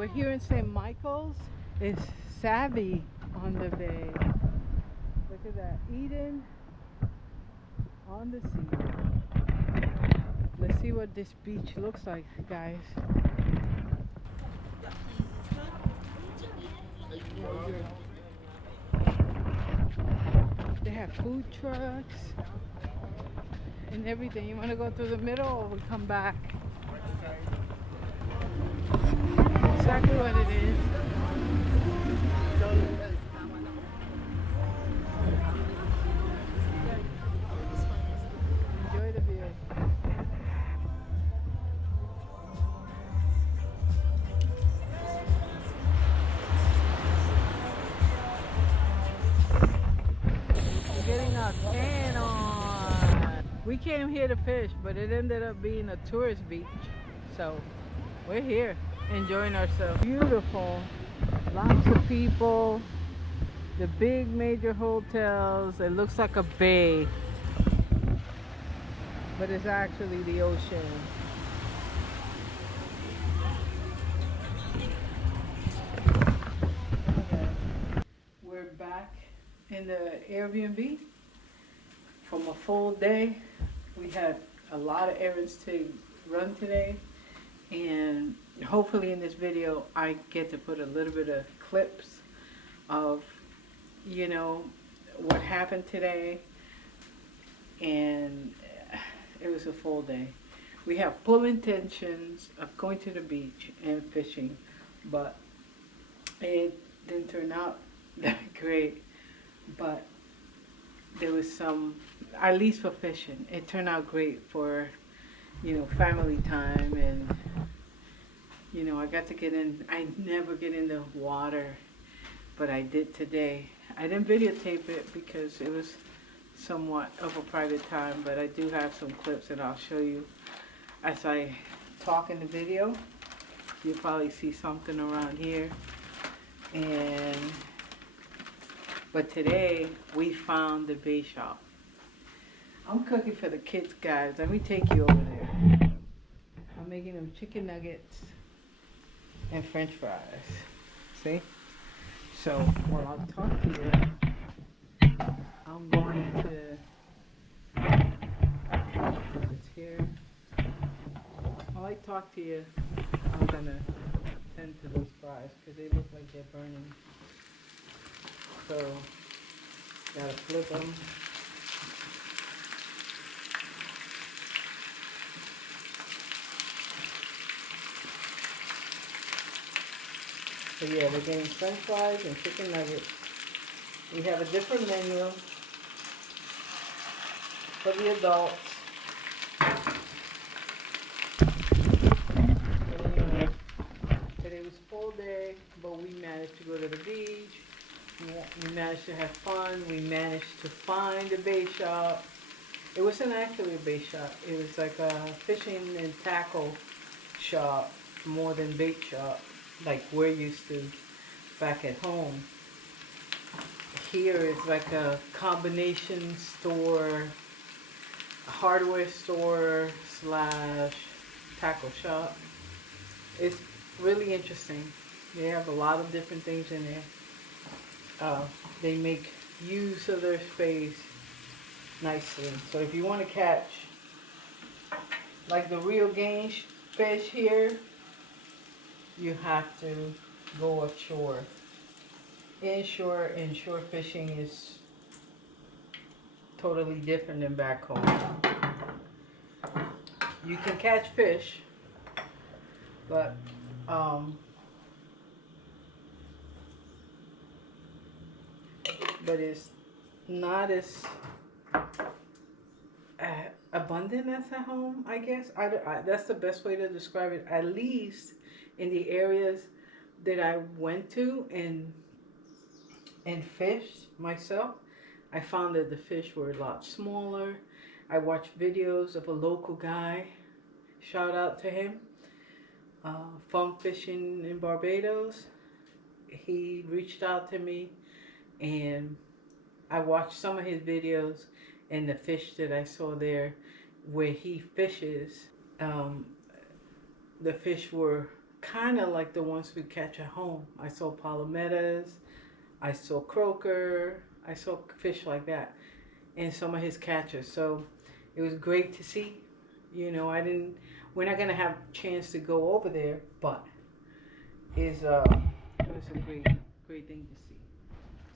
We're here in St. Michael's. It's Savvy on the bay. Look at that. Eden on the sea. Let's see what this beach looks like, guys. They have food trucks and everything. You want to go through the middle or we come back? Exactly what it is. Enjoy the view. We're getting our tan on. We came here to fish, but it ended up being a tourist beach. So we're here enjoying ourselves. Beautiful. Lots of people. The big major hotels. It looks like a bay, but it's actually the ocean. Okay. We're back in the Airbnb from a full day. We had a lot of errands to run today, and hopefully in this video I get to put a little bit of clips of, you know, what happened today. And it was a full day. We have full intentions of going to the beach and fishing, but it didn't turn out that great. But there was some, at least for fishing, it turned out great for, you know, family time. And you know, I got to get in. I never get in the water, but I did today. I didn't videotape it because it was somewhat of a private time, but I do have some clips and I'll show you as I talk in the video. You'll probably see something around here. But today we found the bay shop. I'm cooking for the kids, guys. Let me take you over there. I'm making them chicken nuggets and french fries. See? So while I talk to you, I'm going to put this here. While I talk to you, I'm going to tend to these fries because they look like they're burning. So, gotta flip them. So yeah, we're getting french fries and chicken nuggets. We have a different menu for the adults. And today was a full day, but we managed to go to the beach. We managed to have fun. We managed to find a bait shop. It wasn't actually a bait shop. It was like a fishing and tackle shop more than bait shop, like we're used to back at home. Here is like a combination store, a hardware store slash tackle shop. It's really interesting. They have a lot of different things in there. They make use of their space nicely. So if you want to catch like the real game fish here, you have to go ashore. Inshore fishing is totally different than back home. You can catch fish, but it's not as abundant as at home, I guess. That's the best way to describe it, at least in the areas that I went to and fished myself. I found that the fish were a lot smaller. I watched videos of a local guy, shout out to him, fun fishing in Barbados. He reached out to me and I watched some of his videos, and the fish that I saw there where he fishes, the fish were kind of like the ones we catch at home. I saw palomettas, I saw croaker, I saw fish like that in some of his catches. So it was great to see. You know, we're not gonna have a chance to go over there, but it was a great thing to see.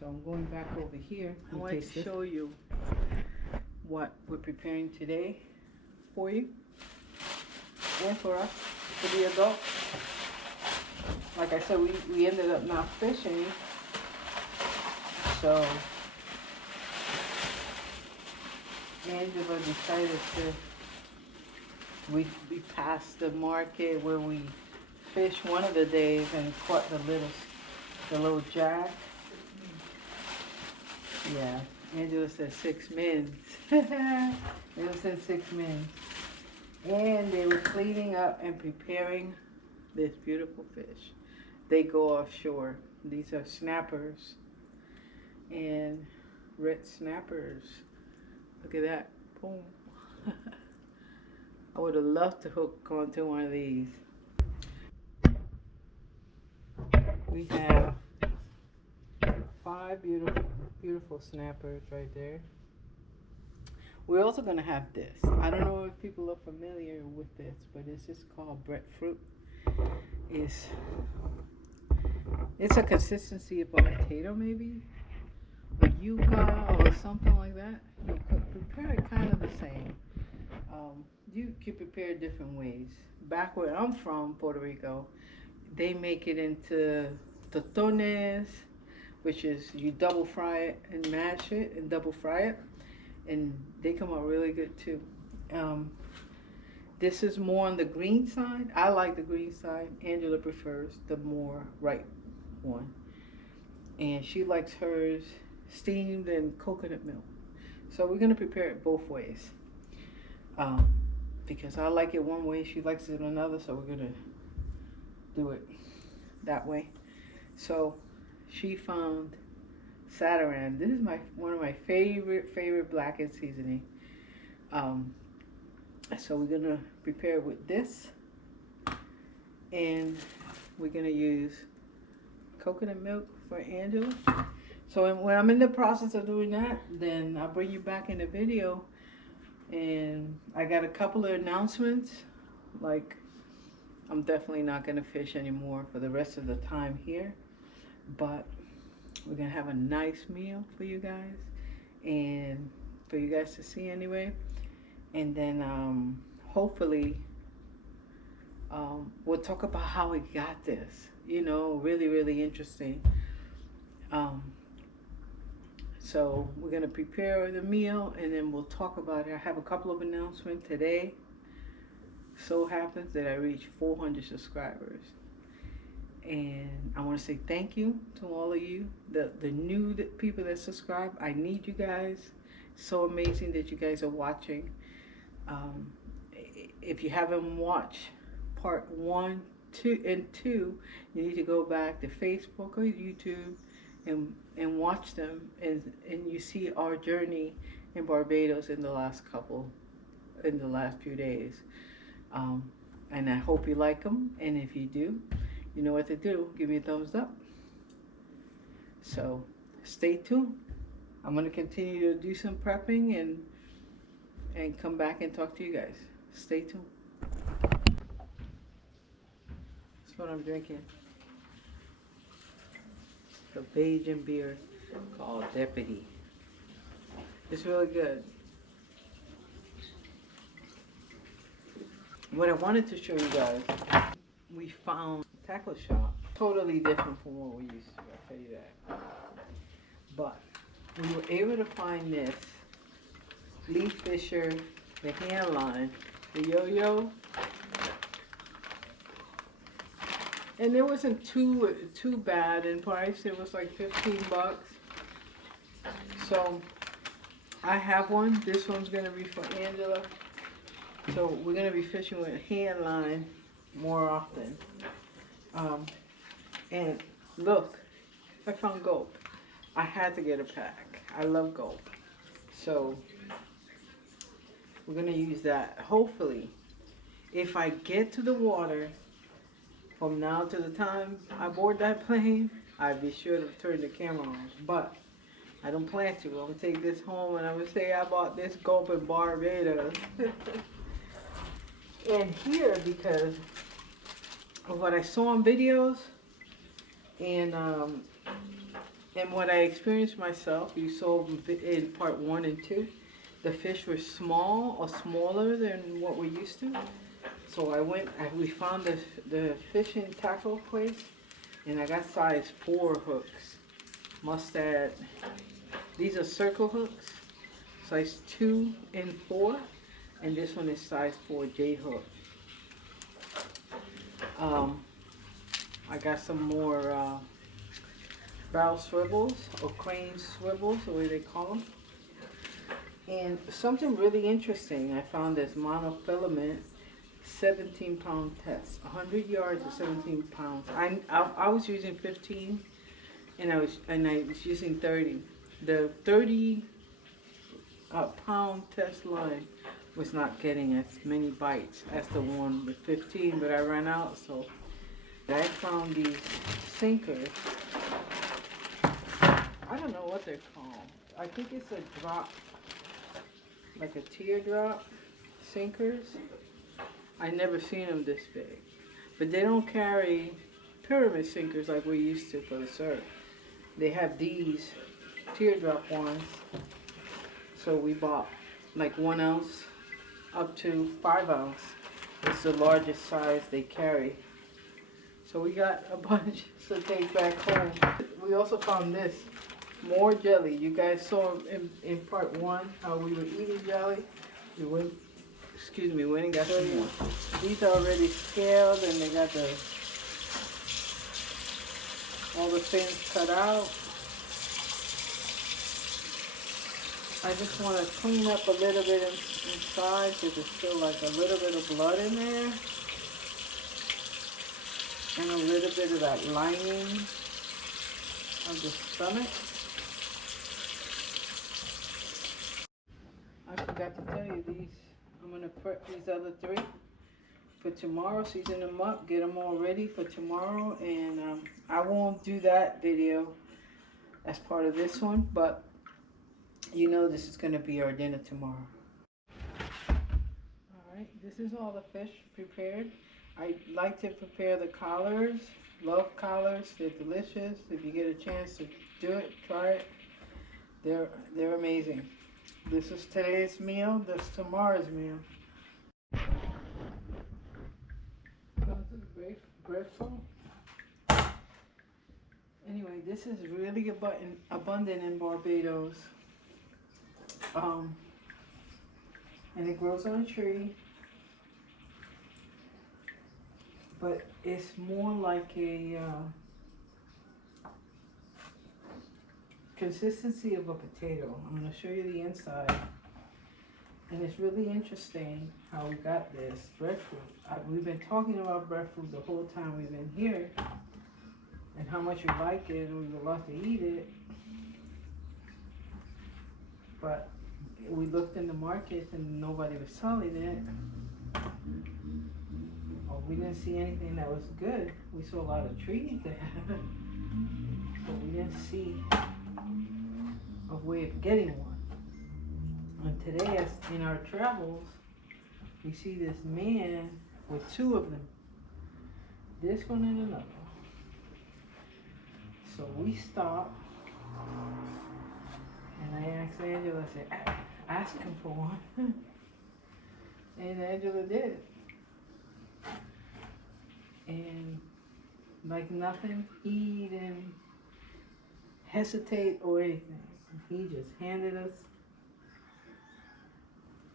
So I'm going back over here. I wanted to show you what we're preparing today for you and for us, for the adults. Like I said, we ended up not fishing, so Angela decided we passed the market where we fished one of the days and caught the little jack. Yeah, Angela said 6 mins. Angela said 6 mins. And they were cleaning up and preparing this beautiful fish. They go offshore. These are snappers and red snappers. Look at that. Boom. I would have loved to hook onto one of these. We have 5 beautiful snappers right there. We're also going to have this. I don't know if people are familiar with this, but it's just called breadfruit. It's a consistency of a potato, maybe a yuca or something like that. You prepare it kind of the same. You can prepare different ways. Back where I'm from, Puerto Rico, they make it into totones, which is you double fry it and mash it and double fry it, and they come out really good too. This is more on the green side. I like the green side. Angela prefers the more ripe one, and she likes hers steamed in coconut milk. So we're gonna prepare it both ways, because I like it one way, she likes it another. So we're gonna do it that way. So she found Sataran. This is one of my favorite blackened seasoning. So we're gonna prepare it with this, and we're gonna use coconut milk for Angela. So when I'm in the process of doing that, then I'll bring you back in the video. And I got a couple of announcements, like I'm definitely not gonna fish anymore for the rest of the time here, but we're gonna have a nice meal for you guys, and for you guys to see anyway. And then hopefully we'll talk about how we got this. You know, really interesting. So we're gonna prepare the meal, and then we'll talk about it. I have a couple of announcements today. So happens that I reached 400 subscribers, and I want to say thank you to all of you, the new people that subscribe. I need you guys. So amazing that you guys are watching. If you haven't watched part 1, 2, and 2, you need to go back to Facebook or YouTube and watch them, and you see our journey in Barbados in the last few days. And I hope you like them, and if you do, you know what to do. Give me a thumbs up. So stay tuned. I'm going to continue to do some prepping and come back and talk to you guys. Stay tuned. That's what I'm drinking. The Bajan beer called Deputy. It's really good. What I wanted to show you guys, we found a tackle shop. Totally different from what we used to, I'll tell you that. But we were able to find this Lee Fisher, the hand line, the yo-yo. And it wasn't too bad in price. It was like 15 bucks. So I have one. This one's gonna be for Angela. So we're gonna be fishing with a hand line more often. And look, I found gold. I had to get a pack. I love gold. So we're gonna use that. Hopefully, if I get to the water from now to the time I board that plane, I'd be sure to turn the camera on. But I don't plan to. I'm gonna take this home and I'm gonna say I bought this gulp in Barbados. And here, because of what I saw on videos and what I experienced myself. You saw in part 1 and 2, the fish were small or smaller than what we're used to. So we found the fishing tackle place, and I got size 4 hooks. Mustad. These are circle hooks, size 2 and 4, and this one is size 4 J hook. I got some more bow swivels, or crane swivels, the way they call them. And something really interesting, I found this monofilament 17-pound test. 100 yards of 17 pounds. I was using 15, and I was using 30. The 30 pound test line was not getting as many bites as the one with 15, but I ran out, so I found these sinkers. I don't know what they're called. I think it's a drop, like a teardrop sinkers. I never seen them this big. But they don't carry pyramid sinkers like we used to for the surf. They have these teardrop ones. So we bought like 1 ounce up to 5 ounce. It's the largest size they carry. So we got a bunch to take back home. We also found this, more jelly. You guys saw in part 1 how we were eating jelly. We went and got some more. These are already scaled and they got all the fins cut out. I just want to clean up a little bit inside because there's still like a little bit of blood in there. And a little bit of that lining of the stomach. I forgot to tell you these. I'm going to prep these other 3 for tomorrow. Season them up, get them all ready for tomorrow. And I won't do that video as part of this one, but you know this is going to be our dinner tomorrow. Alright, this is all the fish prepared. I like to prepare the collars. Love collars. They're delicious. If you get a chance to do it, try it. They're amazing. This is today's meal. This is tomorrow's meal. Breadfruit. Anyway, this is really abundant in Barbados. And it grows on a tree. But it's more like a consistency of a potato. I'm going to show you the inside. And it's really interesting how we got this breadfruit. We've been talking about breadfruit the whole time we've been here. And how much we like it and we would love to eat it. But we looked in the markets and nobody was selling it. We didn't see anything that was good. We saw a lot of trees there. But we didn't see a way of getting one. And today, as in our travels, we see this man with 2 of them. This one and another. So we stopped. And I asked Angela, I said, ask him for one. And Angela did. And like nothing, he didn't hesitate or anything. He just handed us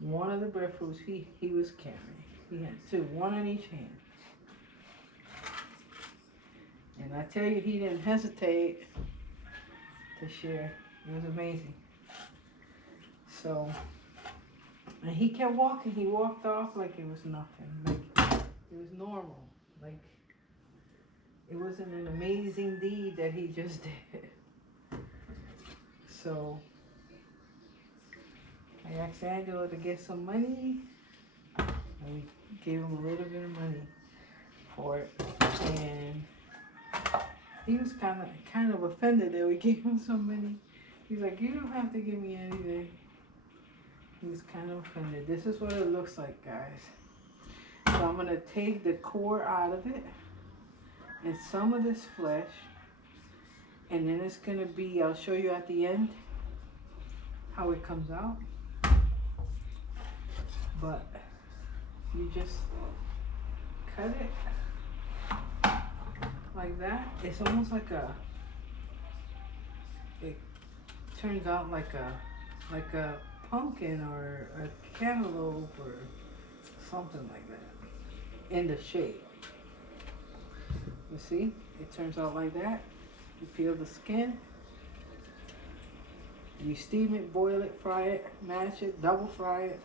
one of the breadfruits he was carrying. He had 2, 1 in each hand. And I tell you, he didn't hesitate to share. It was amazing. So, and he kept walking. He walked off like it was nothing. Like it was normal. Like, it wasn't an amazing deed that he just did. So, I asked Angela to get some money, and we gave him a little bit of money for it, and he was kind of offended that we gave him so many. He's like, you don't have to give me anything. He was kind of offended. This is what it looks like, guys. So I'm gonna take the core out of it and some of this flesh, and then it's gonna be, I'll show you at the end how it comes out. But you just cut it like that. It's almost like it turns out like a pumpkin or a cantaloupe or something like that in the shape. You see, it turns out like that. You peel the skin, you steam it, boil it, fry it, mash it, double fry it,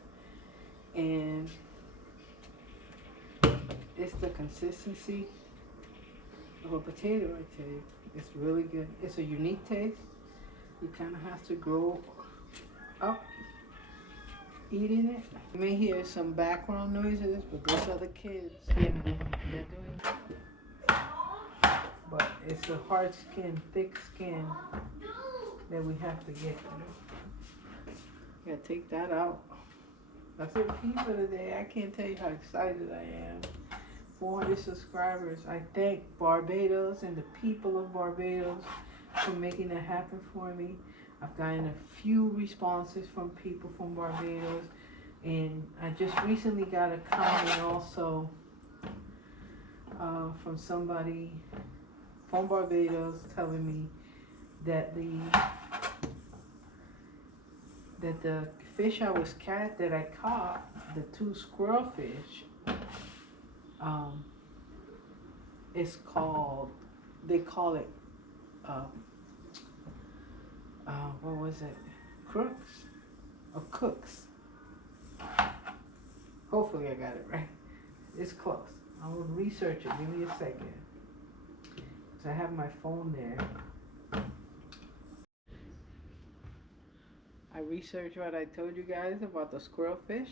and it's the consistency of a potato, I tell you. It's really good. It's a unique taste. You kind of have to grow up eating it. You may hear some background noises, but those are the kids. Yeah, they're doing it. But it's a hard skin, thick skin that we have to get through. Gotta take that out. That's it for today. I can't tell you how excited I am. 400 subscribers. I thank Barbados and the people of Barbados for making that happen for me. I've gotten a few responses from people from Barbados, and I just recently got a comment also from somebody from Barbados telling me that the fish I caught, the 2 squirrel fish, it's called, they call it, what was it? Crooks or cooks? Hopefully I got it right. It's close. I will research it. Give me a second. So I have my phone there. I researched what I told you guys about the squirrel fish.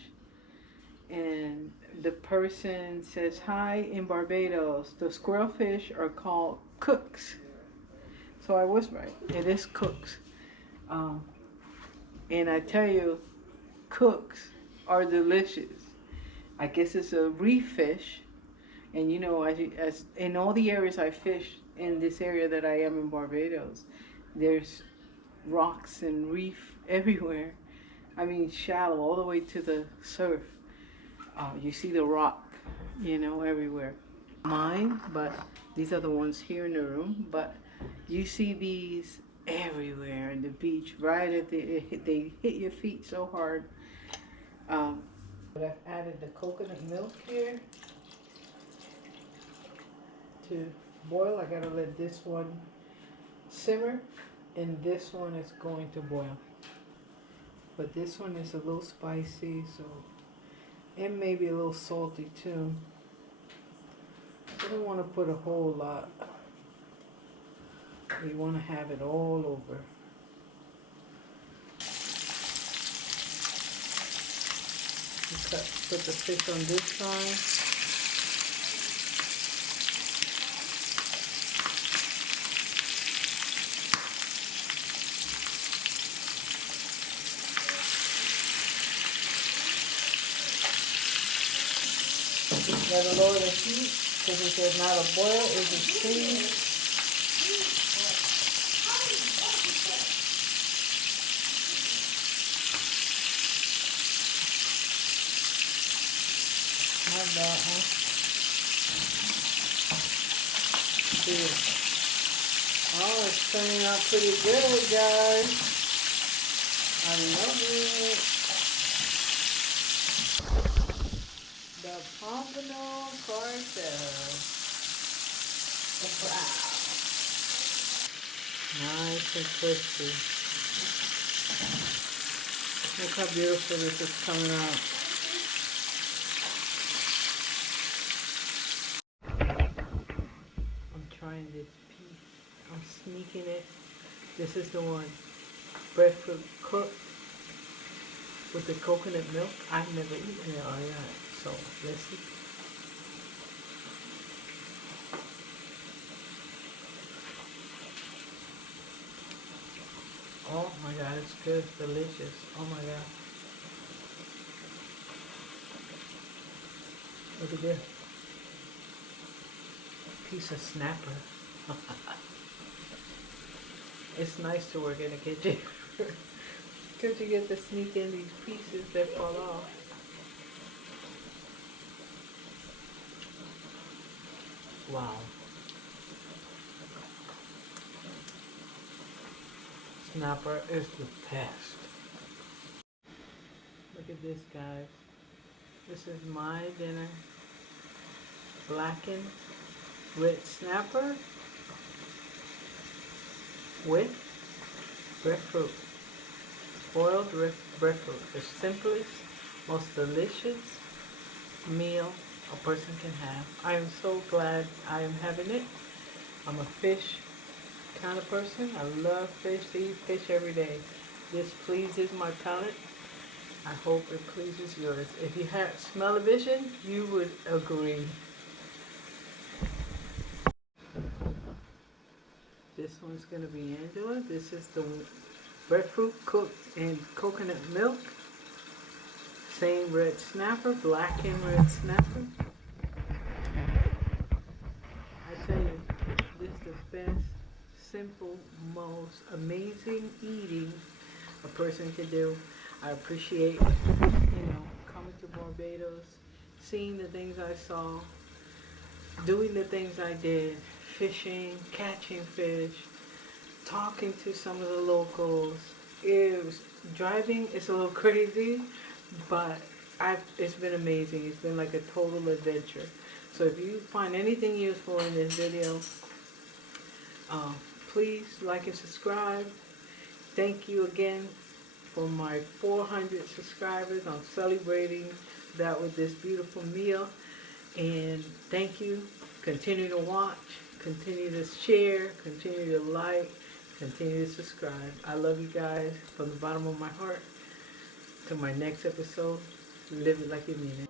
And the person says, hi, in Barbados, the squirrel fish are called cooks. So I was right. It is cooks. And I tell you, cooks are delicious. I guess it's a reef fish. And you know, as in all the areas I fish in this area that I am in Barbados, there's rocks and reef everywhere. I mean, shallow, all the way to the surf. You see the rock, you know, everywhere. Mine, but these are the ones here in the room. But you see these everywhere in the beach, right at they hit your feet so hard. But I've added the coconut milk here to boil. I gotta let this one simmer, and this one is going to boil. But this one is a little spicy, so, and maybe a little salty too. I don't want to put a whole lot. We want to have it all over. Put the fish on this side. Gotta lower the heat because it's not a boil, it's a steam. Not bad, huh? See. Oh, it's turning out pretty good, guys. I love it. The Pompano cartel. Wow. Nice and crispy. Look how beautiful this is coming out. I'm trying this piece. I'm sneaking it. This is the one. Breadfruit cooked with the coconut milk. I've never eaten it like that. So let's see. Oh my god, it's good. It's delicious. Oh my god. Look at this. Piece of snapper. It's nice to work in the kitchen. Because you get to sneak in these pieces that fall off. Wow. Snapper is the best. Look at this, guys. This is my dinner. Blackened red snapper with breadfruit. Boiled breadfruit. The simplest, most delicious meal a person can have. I am so glad I am having it. I'm a fish kind of person. I love fish. I eat fish every day. This pleases my palate. I hope it pleases yours. If you had smell-o-vision, you would agree. This one's going to be Angela. This is the breadfruit cooked in coconut milk. Same red snapper, blackened red snapper. I tell you, this is the best, simple, most amazing eating a person can do. I appreciate, coming to Barbados, seeing the things I saw, doing the things I did, fishing, catching fish, talking to some of the locals. Driving is a little crazy, but it's been amazing. It's been like a total adventure. So if you find anything useful in this video, please like and subscribe. Thank you again for my 400 subscribers. I'm celebrating that with this beautiful meal. And thank you. Continue to watch, continue to share, continue to like, continue to subscribe. I love you guys from the bottom of my heart. To my next episode, live it like you mean it.